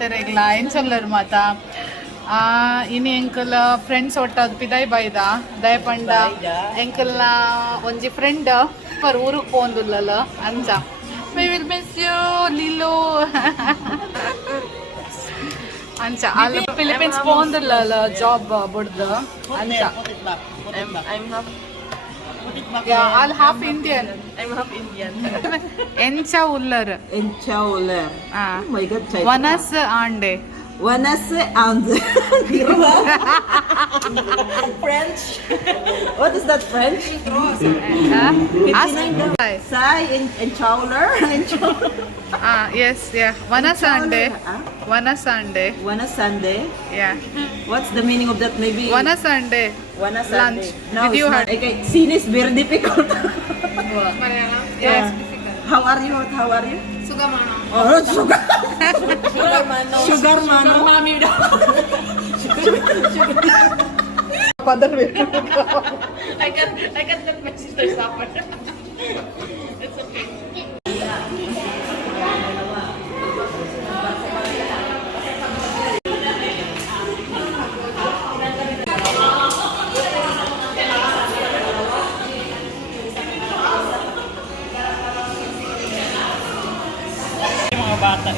ತೆರೆಗ್ಲ ಎಂಚಲ್ಲರ್ ಮಾತ ಇನಿ ಎಂಕಲ್ ಫ್ರೆಂಡ್ಸ್ ಒಟ್ಟದು ಪಿದಾಯ್ ಬೈದ ದಯಪಂಡ ಎಂಕಲ್ನ ಒಂಜಿ ಫ್ರೆಂಡ್ ಪರ್ ಊರಿಗೆ ಪೋಂದುಲ್ಲಲ ಅಂಚ ವಿ ವಿಲ್ ಮಿಸ್ ಯು ಲಿಲು ಅಂಚ ಅಲ್ಲಿ ಫಿಲಿಪೀನ್ಸ್ ಪೋಂದುಲ್ಲಲ ಜಾಬ್ ಬುಡ್ದು ಅಂಚ Yeah, I'll half Indian. I'm half Indian. Encha Uller. Encha Uller. Ah. Oh my God. Vanas Ande. Vanas Ande. French. What is that French? Sai Encha Uller. Ah, yes, yeah. Vanas Ande. Vanas Ande. Vanas Ande. Yeah. What's the meaning of that? Maybe. Vanas Ande. Lunch. No, did you heard? Okay, sin is very difficult. Yes. How are you? How are you? Sugamano. Oh, sugar. Sugar mano. Sugar mano. Father will. I can let my sister suffer. It's okay. Bata.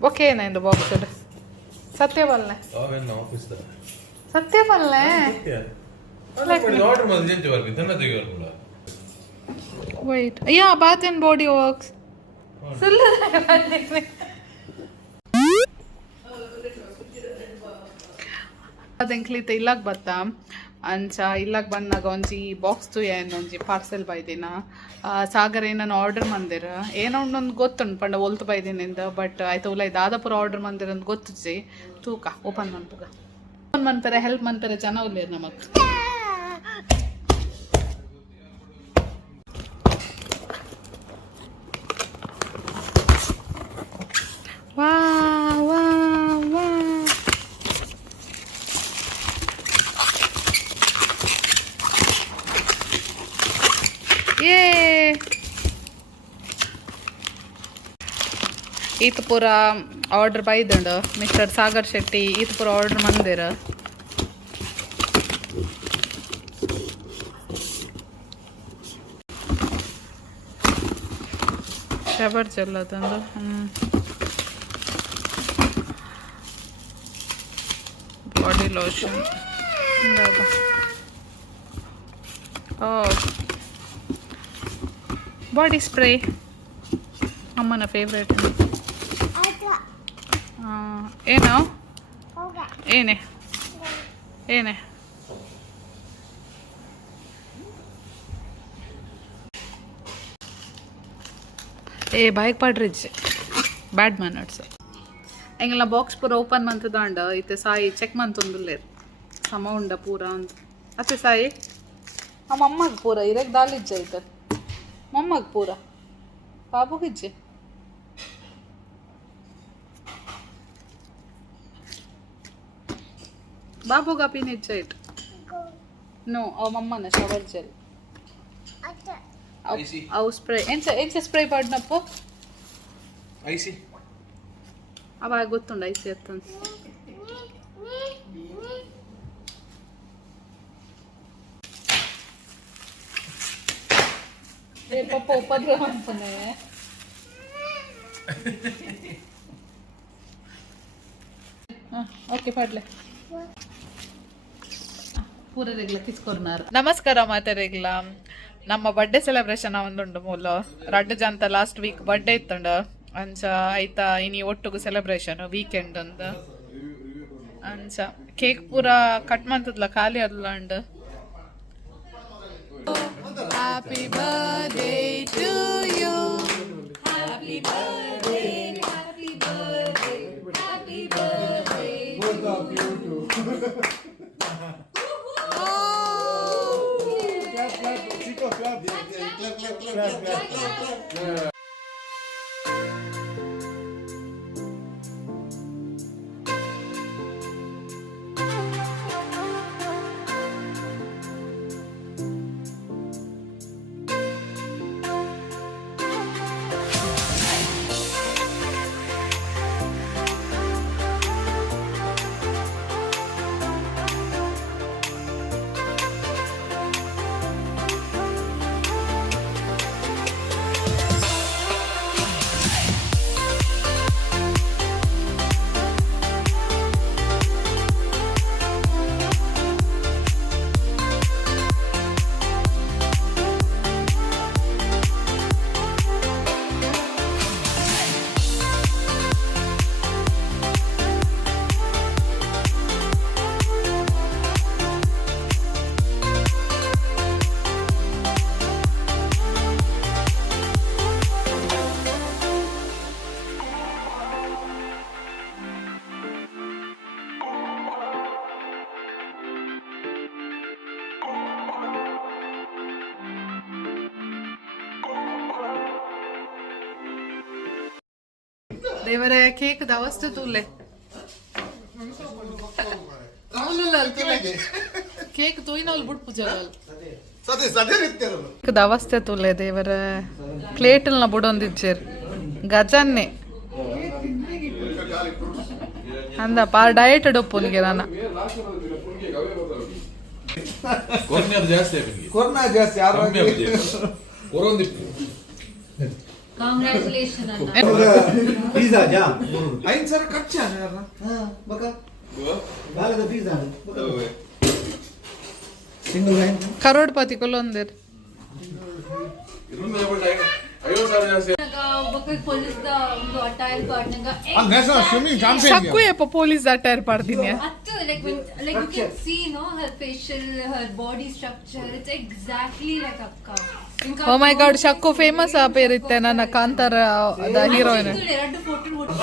Okay, na in the box. Satya balne. Oh, in the office there. Satya balne. Yeah. Like order must didn't work. Then nothing work. Wait. Yeah, bath and body works. ಅದಂಕ್ಲಿತ ಇಲ್ಲಾಗ ಬತ್ತ ಅಂಚ ಇಲ್ಲಾಗ ಬಂದಾಗ ಒಂಜಿ box ತು ಏನು ಒಂಜಿ parcel ಬೈದಿನ ಸಾಗರ ಏನನ್ನು order ಮಂದಿರ ಏನೋ ಒಂದೊಂದು ಗೊತ್ತುಂಡು ಪಂಡ ಒಲ್ತು ಬೈದಿನಿಂದ ಬಟ್ ಆಯ್ತು ಉಲ್ಲ ದಾದಾಪುರ ಆರ್ಡರ್ ಮಂದಿರ ಅಂತ ಗೊತ್ತುಜಿ ತೂಕ ಓಪನ್ ಮನ್ಪುಗ ಓಪನ್ ಮಾಡ್ತಾರೆ ಹೆಲ್ಪ್ ಮಾಡ್ತಾರೆ ಜನ ಉಲ್ಲೇರು ನಮಗ್ ವಾ ವಾ ವಾ ಈತ ಪೂರ ಆರ್ಡರ್ ಬೈದಂಡು ಮಿಸ್ಟರ್ ಸಾಗರ್ ಶೆಟ್ಟಿ ಈತ ಪೂರ ಆರ್ಡರ್ ಮಂದಿರ ಶಬರ್ ಚೆಲ್ಲದಂದು ಬಾಡಿ ಲೋಷನ್ ಬಾಡಿ ಸ್ಪ್ರೇ ಅಮ್ಮನ ಫೇವ್ರೇಟ್ ಏನು ಏನೇ ಏನೇ ಏ ಬಾಯ್ಗೆ ಪಾಡ್ರಿಜ್ ಬ್ಯಾಡ್ ಮ್ಯಾನರ್ಸ್ ಎಂಗೆಲ್ಲ ಬಾಕ್ಸ್ ಪೂರ ಓಪನ್ ಮಂತದಾಂಡ ಇತ್ತೆ ಸಾಯಿ ಚೆಕ್ ಮಂತೊಂದುಲ್ಲೇರು ಸಮ ಉಂಡ ಪೂರ ಅಂತ ಅತ್ತೆ ಸಾಯಿ ಆ ಮಮ್ಮಗೆ ಪೂರ ಇರಕ್ಕೆ ದಾಲಿಜ್ಜ ಐತೆ ಮಮ್ಮಗೆ ಪೂರ ಬಾಬುಗಿಜ್ಜೆ ಬಾಬುಗ ಪಿನಿಜ್ಜ ಇಟ್ ನೋ ಅವ ಮಮ್ಮನ ಶವರ್ ಜೆಲ್ ಅವು ಸ್ಪ್ರೇ ಎಂಚ ಸ್ಪ್ರೇ ಪಾಡ್ನಪ್ಪ ಐಸಿ ಅವಾಗ ಗೊತ್ತುಂಡು ಐಸಿ ಅತ್ತಂತ ಪಪ್ಪ ಉಪದ್ರವ ಅಂತಾನೆ ಓಕೆ ಪಾಡ್ಲೆ ಪೂರರೆಗ್ಲ ಕಿಸ್ಕೊರ್ನಾರು ನಮಸ್ಕಾರ ಮಾತಾರೆಗ್ಲ ನಮ್ಮ ಬರ್ಡೇ ಸೆಲೆಬ್ರೇಷನ್ ಒಂದುಂಡು ಮೂಲ ರಡ್ಡು ಜಂತ ಲಾಸ್ಟ್ ವೀಕ್ ಬರ್ಡೇ ಇತ್ತುಂಡು ಅಂಚ ಐತ ಇನಿ ಒಟ್ಟುಗು ಸೆಲೆಬ್ರೇಷನ್ ವೀಕೆಂಡ್ ಒಂದು ಅಂಚ ಕೇಕ್ ಪೂರ ಕಟ್ ಮಂತದ್ಲ ಖಾಲಿ ಅದ್ಲ ಉಂಡು Happy birthday to you. Happy birthday, happy birthday, happy birthday. Both of you too. Clap, clap, Chico, clap. Clap, clap, clap. ದೇವರೇ ಕೇಕ್ ಅವಸ್ಥೆ ತೂಲೆ ಕೇಕ್ ತೂಯಿನವಲ್ ಬಿಟ್ಟು ಪೂಜಾವಲ್ ಅವಸ್ಥೆ ತೂಲೆ ದೇವರ ಪ್ಲೇಟಲ್ನ ಬುಡೊಂದಿಚ್ಚೇರ್ ಗಜನ್ನೆ ಅಂದ ಪಾರ್ ಡಯಟ್ ಡೊಪ್ಪುನಿಗೆ ನಾನು Congratulations, Anna. पिझ्झा जा ऐन सर कच्चा आहे यार हां बघा झालं पिझ्झा सिंगल लाईन ಕರೋಡ್ಪತಿ ಕೊಲ್ಲೊಂದಿರ್ ಶಕ್ಕು ಯಪ್ಪ ಪೊಲೀಸ್ ಅಟೈರ್ ಪಾಡ್ತೀನಿ Like you can see, her facial, her body structure. It's exactly like Akka. Oh my God Shakku famous ಆ ಪೇರಿತ್ತೆ ನನ್ನ ಕಾಂತಾರ ಹೀರೋಯಿನ್ ಎರಡು ಫೋಟೋ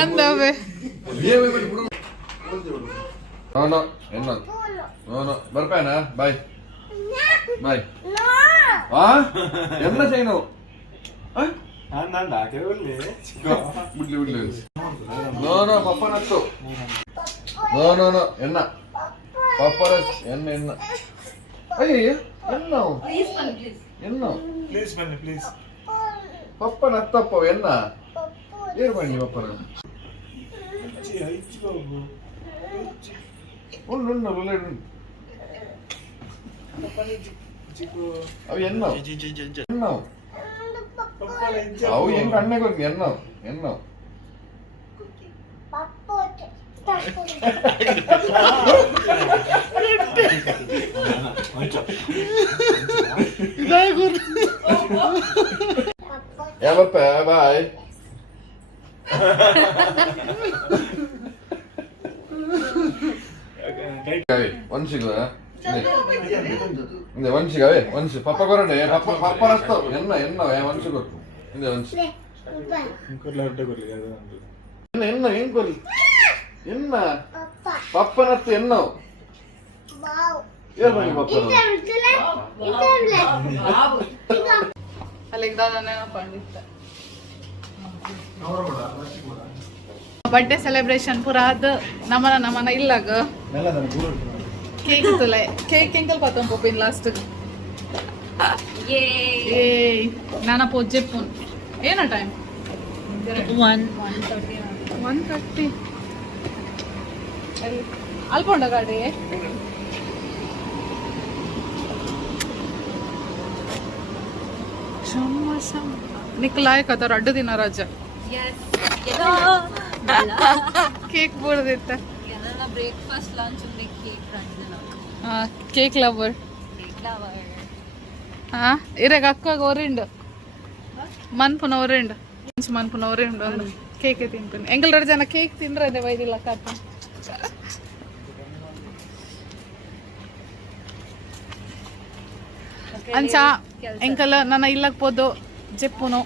ಅಂದವೆ ಬರ್ಪೇನಾ ಬಾಯ್ ಬಾಯ್ என்ன செய்யணும் நான் டாக்கவே ಬಿಡ್ಲಿ ನೋ ಪಪ್ಪನತ್ತು ನೋ ಎನ್ನ ಪಪ್ಪರ ಎನ್ನ ಅಯ್ಯ ಎನ್ನ ಎನ್ನ ಪ್ಲೀಸ್ ಬನ್ನಿ ಪ್ಲೀಸ್ ಪಪ್ಪನತ್ತಪ್ಪ ಎನ್ನ ಏರ್ ಬನ್ನಿ ಪಪ್ಪನ ಉಳ್ಳು ಅವು ಎನ್ನ ಎನ್ನ ಅವು ಹೆಂಗ್ ಕಣ್ಣೆ ಕೊಡ್ತೀನಿ ಎನ್ನ ಯಾವಪ್ಪ ಬಾಯ್ ಒಂದ್ಸಿಗ ಒಂದ್ಸಿಗವೇ ಒಂದ್ಸಿ ಪಪ್ಪ ಕೊರಡೆ ಪಪ್ಪ ರಸ್ತ ಎನ್ನ ಒಂದ್ಸಿ ಕೊಟ್ಟು ಹಿಂದೆ ಒಂದ್ಸಿ ಎನ್ನ ಹೆಂಗ್ ಕೊರ್ಲಿ ಎನ್ನ ಪಪ್ಪನತ್ತು ಎನ್ನ ಏರ್ ಬನ್ನಿ ಪಪ್ಪನ ಅಲ್ಲಿಗೆ ದಾದನೇ ಪಂಡಿತ ಬರ್ಡೇ ಸೆಲೆಬ್ರೇಷನ್ ಪೂರ ಆದ ನಮನ ಇಲ್ಲಾಗ ಕೇಕ್ ತುಲೆ ಕೇಕ್ ಎಂಕಲ್ ಪತ್ತಂ ಪೋಪಿನ್ ಲಾಸ್ಟ್ ಏಯ್ ನಾನ ಪೊಜ್ಜೆಪ್ಪುನ್ ಏನ ಟೈಮ್ 1:30 ಅಲ್ಪೊಂಡ ಗಾಡಿ ನಿಕ್ಲಾಯ್ ಕತಾರ ಅಡ್ಡ ದಿನ ರಜಾ ಕೇಕ್ ಬೋರ್ದಿತ್ತ ಬ್ರೇಕ್ಫಾಸ್ಟ್ ಲಂಚ್ ಕೇಕ್ ಲವರ್ ಇರಾಗ ಅಕ್ಕಾಗ ಒರಿಂಡು ಮನ್ಪುನ ಒರಿಂಡು ಮನ್ಪುನ ಒರಿಂಡು ಒಂದು ಕೇಕೆ ತಿಂತೀನಿ ಎಂಗಲ್ರ ಜನ ಕೇಕ್ ತಿಂದ್ರೆ ಅದೇ ವೈದಿಲ್ಲ ಕಾತ ಅಂಚ ಎಂಕಲ್ ನನ್ನ ಇಲ್ಲಕ್ ಪೋದು ಜೆಪ್ಪುನು